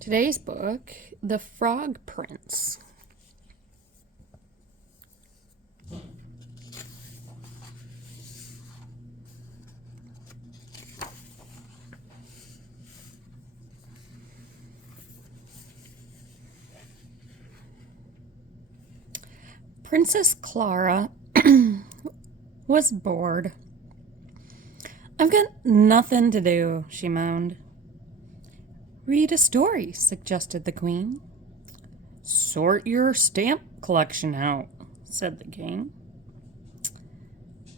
Today's book, The Frog Prince. Princess Clara was bored. "I've got nothing to do," she moaned. "Read a story," suggested the queen. "Sort your stamp collection out," said the king.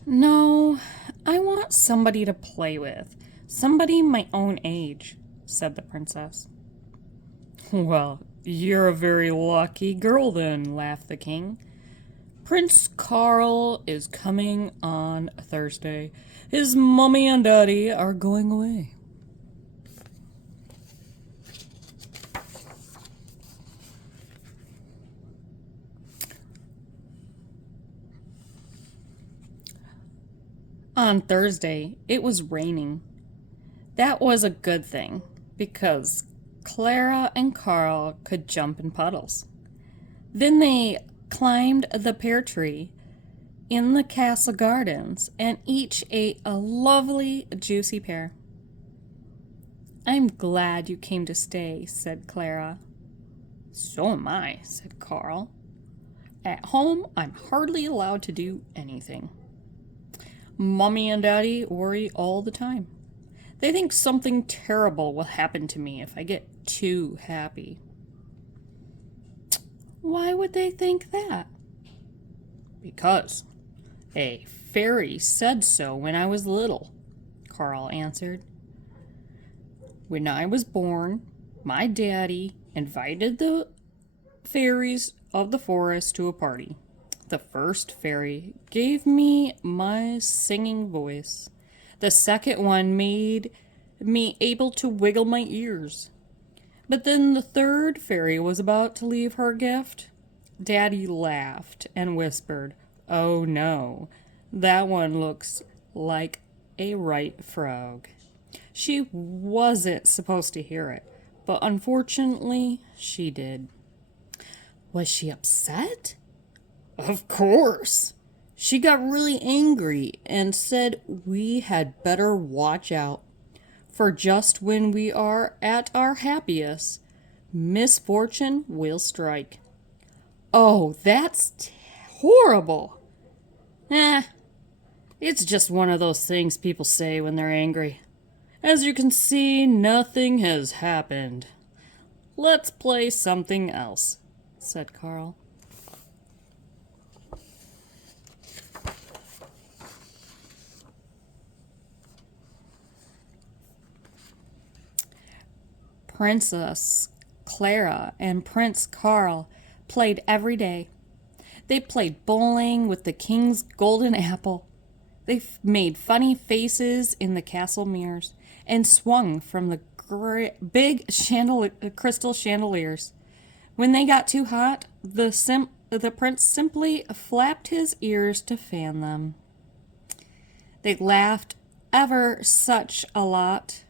"No, I want somebody to play with. Somebody my own age," said the princess. "Well, you're a very lucky girl then," laughed the king. "Prince Carl is coming on Thursday. His mommy and daddy are going away." On Thursday, it was raining. That was a good thing, because Clara and Carl could jump in puddles. Then they climbed the pear tree in the castle gardens and each ate a lovely, juicy pear. "I'm glad you came to stay," said Clara. "So am I," said Carl. "At home, I'm hardly allowed to do anything. Mommy and Daddy worry all the time. They think something terrible will happen to me if I get too happy." "Why would they think that?" "Because a fairy said so when I was little," Carl answered. "When I was born, my daddy invited the fairies of the forest to a party. The first fairy gave me my singing voice. The second one made me able to wiggle my ears. But then the third fairy was about to leave her gift. Daddy laughed and whispered, 'Oh no, that one looks like a right frog.' She wasn't supposed to hear it, but unfortunately she did." "Was she upset?" "Of course. She got really angry and said we had better watch out, for just when we are at our happiest, misfortune will strike." "Oh, that's horrible." It's just one of those things people say when they're angry. As you can see, nothing has happened. Let's play something else," said Carl. Princess Clara and Prince Carl played every day. They played bowling with the king's golden apple. They made funny faces in the castle mirrors and swung from the big crystal chandeliers. When they got too hot, the prince simply flapped his ears to fan them. They laughed ever such a lot.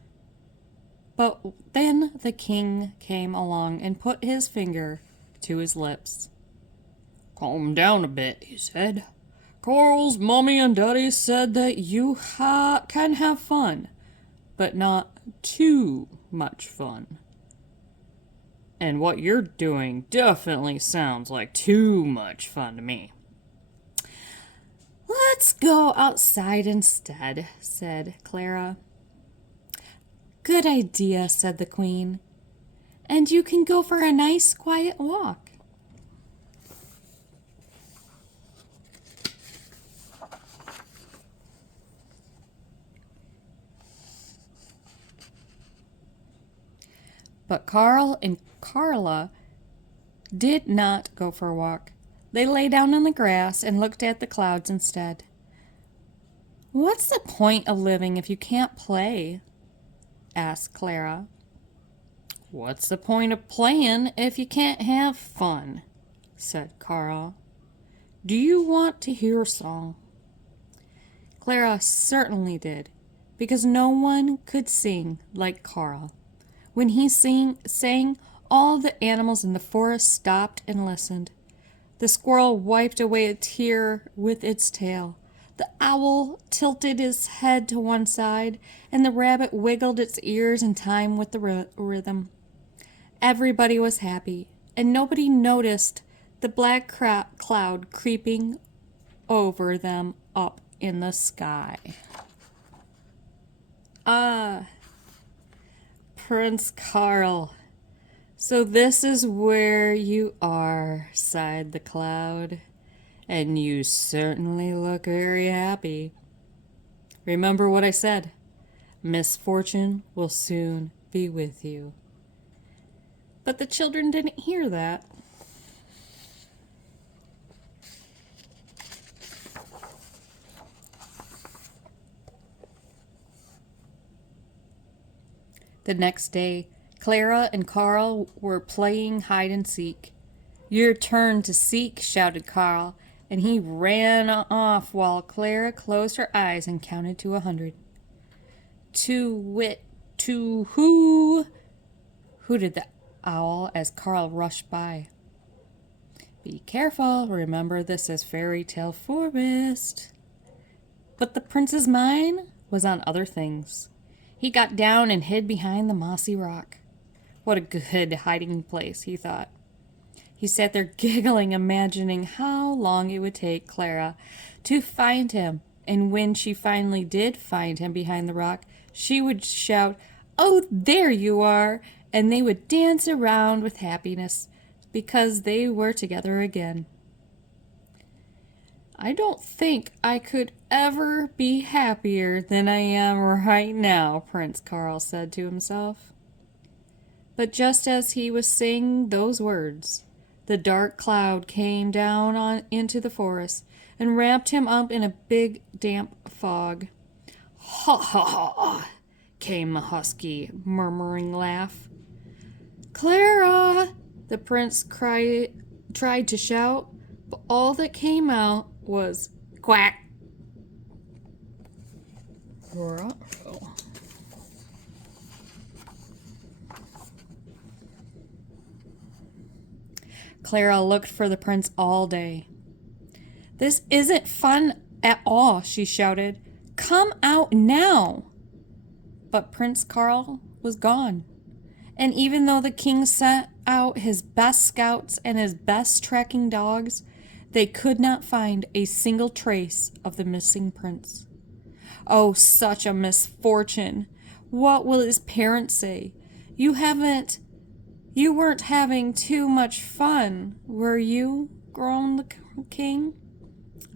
But then the king came along and put his finger to his lips. "Calm down a bit," he said. "Carl's mommy and daddy said that you can have fun, but not too much fun. And what you're doing definitely sounds like too much fun to me." "Let's go outside instead," said Clara. "Good idea," said the queen. "And you can go for a nice, quiet walk." But Carl and Carla did not go for a walk. They lay down on the grass and looked at the clouds instead. "What's the point of living if you can't play?" asked Clara. "What's the point of playing if you can't have fun?" said Carl. "Do you want to hear a song?" Clara certainly did, because no one could sing like Carl. When he sang, all the animals in the forest stopped and listened. The squirrel wiped away a tear with its tail. The owl tilted his head to one side, and the rabbit wiggled its ears in time with the rhythm. Everybody was happy, and nobody noticed the black cloud creeping over them up in the sky. Ah, Prince Carl, so this is where you are, sighed the cloud, and you certainly look very happy. Remember what I said, misfortune will soon be with you. But the children didn't hear that. The next day, Clara and Carl were playing hide and seek. Your turn to seek, shouted Carl, and he ran off while Clara closed her eyes and counted to 100. To wit, to who? Hooted the owl as Carl rushed by. Be careful, remember this is fairy tale forest. But the prince's mind was on other things. He got down and hid behind the mossy rock. What a good hiding place, he thought. He sat there giggling, imagining how long it would take Clara to find him. And when she finally did find him behind the rock, she would shout, "Oh, there you are!" And they would dance around with happiness because they were together again. I don't think I could ever be happier than I am right now, Prince Carl said to himself. But just as he was saying those words, the dark cloud came down into the forest and wrapped him up in a big, damp fog. Ha ha ha, came a husky, murmuring laugh. Clara! The prince tried to shout, but all that came out was quack. Clara looked for the prince all day. This isn't fun at all, she shouted. Come out now! But Prince Carl was gone. And even though the king sent out his best scouts and his best tracking dogs, they could not find a single trace of the missing prince. Oh, such a misfortune! What will his parents say? You weren't having too much fun, were you? Groaned the king.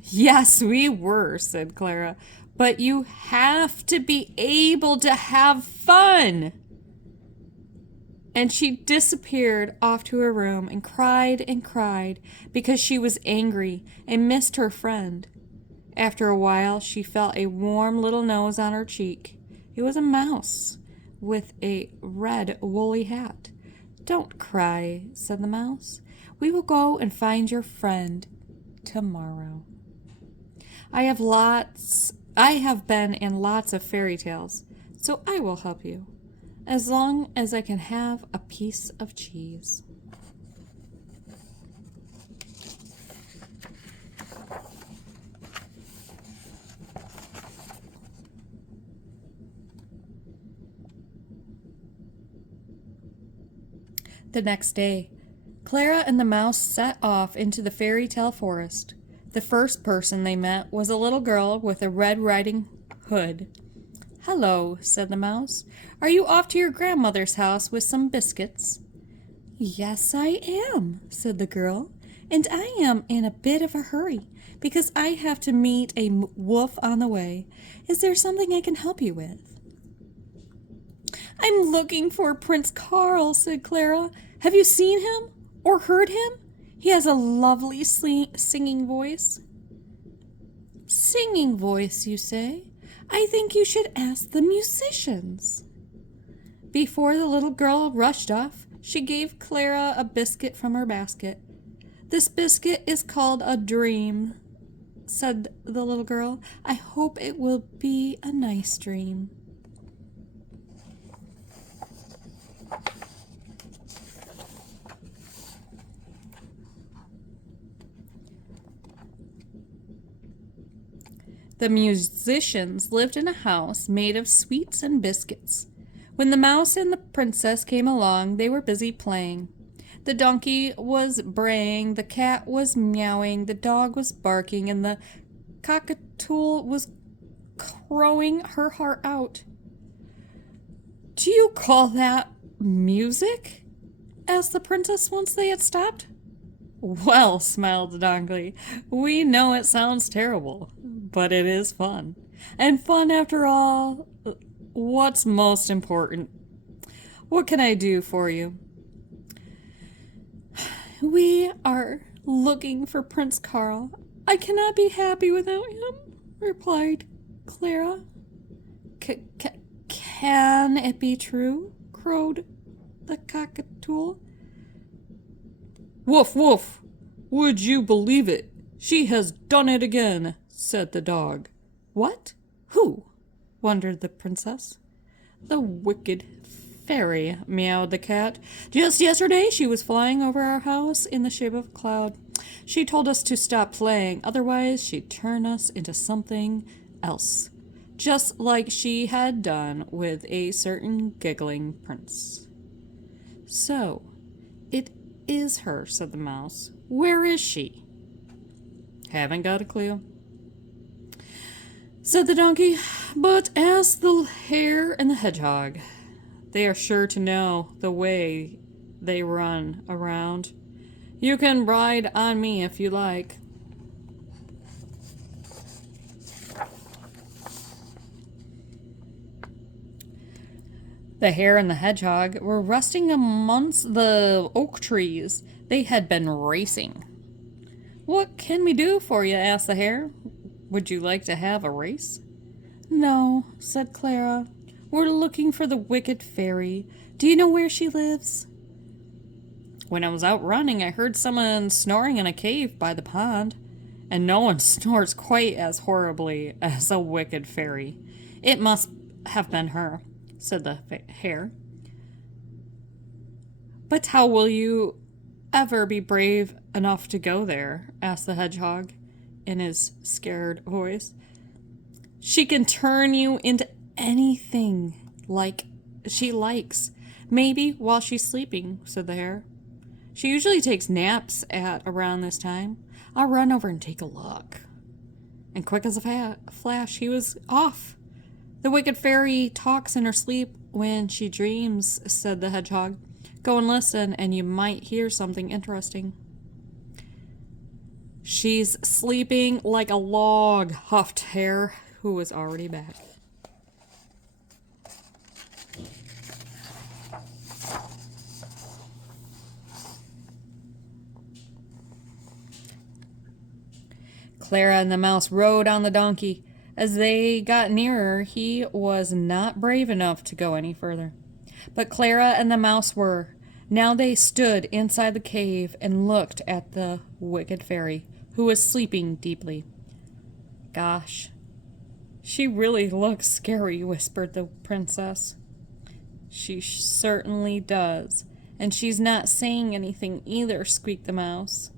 Yes, we were, said Clara, but you have to be able to have fun. And she disappeared off to her room and cried because she was angry and missed her friend. After a while, she felt a warm little nose on her cheek. It was a mouse with a red woolly hat. Don't cry, said the mouse. We will go and find your friend tomorrow. I have been in lots of fairy tales, so I will help you. As long as I can have a piece of cheese. The next day, Clara and the mouse set off into the fairy tale forest. The first person they met was a little girl with a Red Riding Hood. Hello, said the mouse. Are you off to your grandmother's house with some biscuits? Yes, I am, said the girl, and I am in a bit of a hurry because I have to meet a wolf on the way. Is there something I can help you with? I'm looking for Prince Carl, said Clara. Have you seen him or heard him? He has a lovely singing voice. Singing voice, you say? I think you should ask the musicians. Before the little girl rushed off, she gave Clara a biscuit from her basket. This biscuit is called a dream, said the little girl. I hope it will be a nice dream. The musicians lived in a house made of sweets and biscuits. When the mouse and the princess came along, they were busy playing. The donkey was braying, the cat was meowing, the dog was barking, and the cockatool was crowing her heart out. "Do you call that music?" asked the princess once they had stopped. "Well," smiled the donkey, "we know it sounds terrible, but it is fun. And fun, after all, what's most important. What can I do for you?" "We are looking for Prince Carl. I cannot be happy without him," replied Clara. Can it be true?" crowed the cockatool. "Woof, woof! Would you believe it? She has done it again," said the dog. "What? Who?" wondered the princess. "The wicked fairy," meowed the cat. "Just yesterday she was flying over our house in the shape of a cloud. She told us to stop playing, otherwise she'd turn us into something else, just like she had done with a certain giggling prince." "So, it is her," said the mouse. "Where is she?" "Haven't got a clue," said the donkey, "but ask the hare and the hedgehog. They are sure to know the way they run around. You can ride on me if you like." The hare and the hedgehog were resting amongst the oak trees. They had been racing. "What can we do for you?" asked the hare. "Would you like to have a race?" "No," said Clara. "We're looking for the wicked fairy. Do you know where she lives?" "When I was out running, I heard someone snoring in a cave by the pond, and no one snores quite as horribly as a wicked fairy. It must have been her," said the hare. "But how will you ever be brave enough to go there?" asked the hedgehog in his scared voice. "She can turn you into anything like she likes, maybe while she's sleeping," said the hare. "She usually takes naps at around this time. I'll run over and take a look." And quick as a flash, he was off. "The wicked fairy talks in her sleep when she dreams," said the hedgehog. "Go and listen, and you might hear something interesting." "She's sleeping like a log," huffed Hare, who was already back. Clara and the mouse rode on the donkey. As they got nearer, he was not brave enough to go any further. But Clara and the mouse were. Now they stood inside the cave and looked at the wicked fairy, who was sleeping deeply. "Gosh, she really looks scary," whispered the princess. "She certainly does. And she's not saying anything either," squeaked the mouse.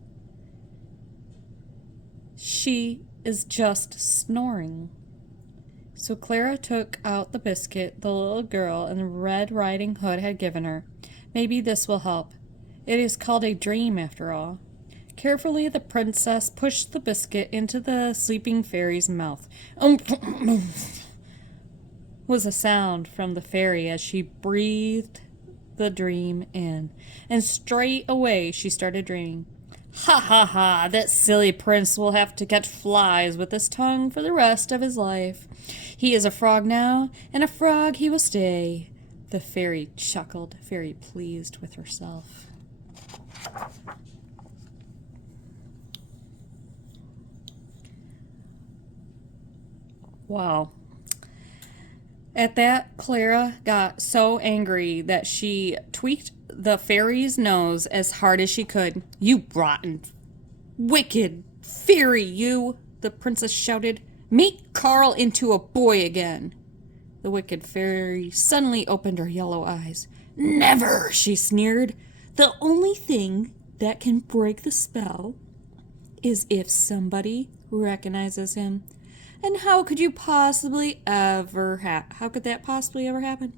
"She is just snoring." So Clara took out the biscuit the little girl in Red Riding Hood had given her. Maybe this will help. It is called a dream, after all. Carefully, the princess pushed the biscuit into the sleeping fairy's mouth. Was a sound from the fairy as she breathed the dream in, and straight away she started dreaming. "Ha ha ha, that silly prince will have to catch flies with his tongue for the rest of his life. He is a frog now, and a frog he will stay." The fairy chuckled, very pleased with herself. Wow. At that, Clara got so angry that she tweaked the fairy's nose as hard as she could. "You rotten, wicked fairy, you!" the princess shouted. "Make Carl into a boy again." The wicked fairy suddenly opened her yellow eyes. "Never!" she sneered. "The only thing that can break the spell is if somebody recognizes him. And how could you possibly ever how could that possibly ever happen?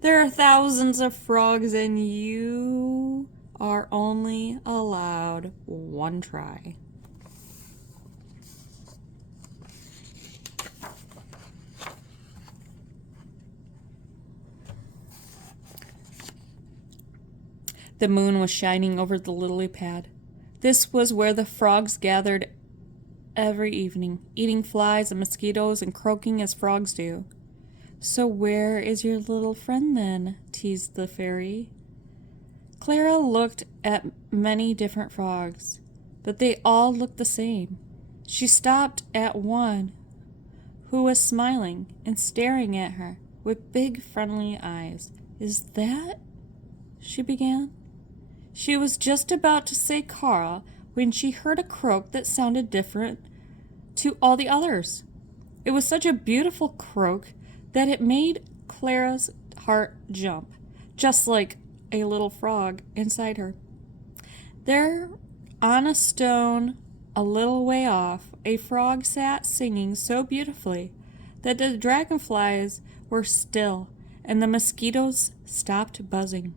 There are thousands of frogs and you are only allowed one try. The moon was shining over the lily pad. This was where the frogs gathered every evening, eating flies and mosquitoes and croaking as frogs do. So where is your little friend then? Teased the fairy. Clara looked at many different frogs, but they all looked the same. She stopped at one who was smiling and staring at her with big friendly eyes. Is that? She began. She was just about to say Carl when she heard a croak that sounded different to all the others. It was such a beautiful croak that it made Clara's heart jump, just like a little frog inside her. There, on a stone a little way off, a frog sat singing so beautifully that the dragonflies were still and the mosquitoes stopped buzzing.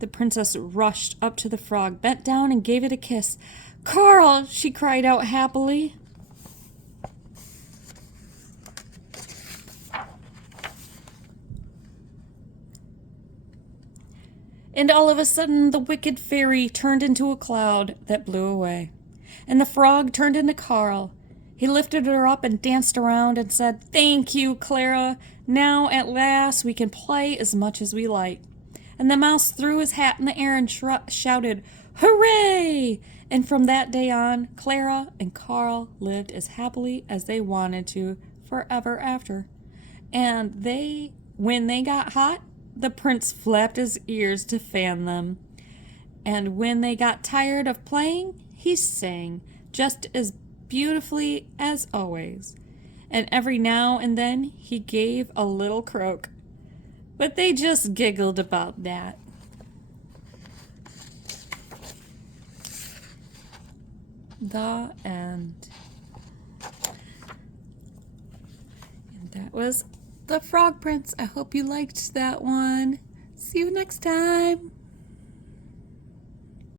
The princess rushed up to the frog, bent down, and gave it a kiss. "Carl!" she cried out happily. And all of a sudden, the wicked fairy turned into a cloud that blew away. And the frog turned into Carl. He lifted her up and danced around and said, "Thank you, Clara. Now, at last, we can play as much as we like." And the mouse threw his hat in the air and shouted, "Hooray!" And from that day on, Clara and Carl lived as happily as they wanted to forever after. And when they got hot, the prince flapped his ears to fan them. And when they got tired of playing, he sang just as beautifully as always. And every now and then he gave a little croak. But they just giggled about that. The end. And that was The Frog Prince. I hope you liked that one. See you next time.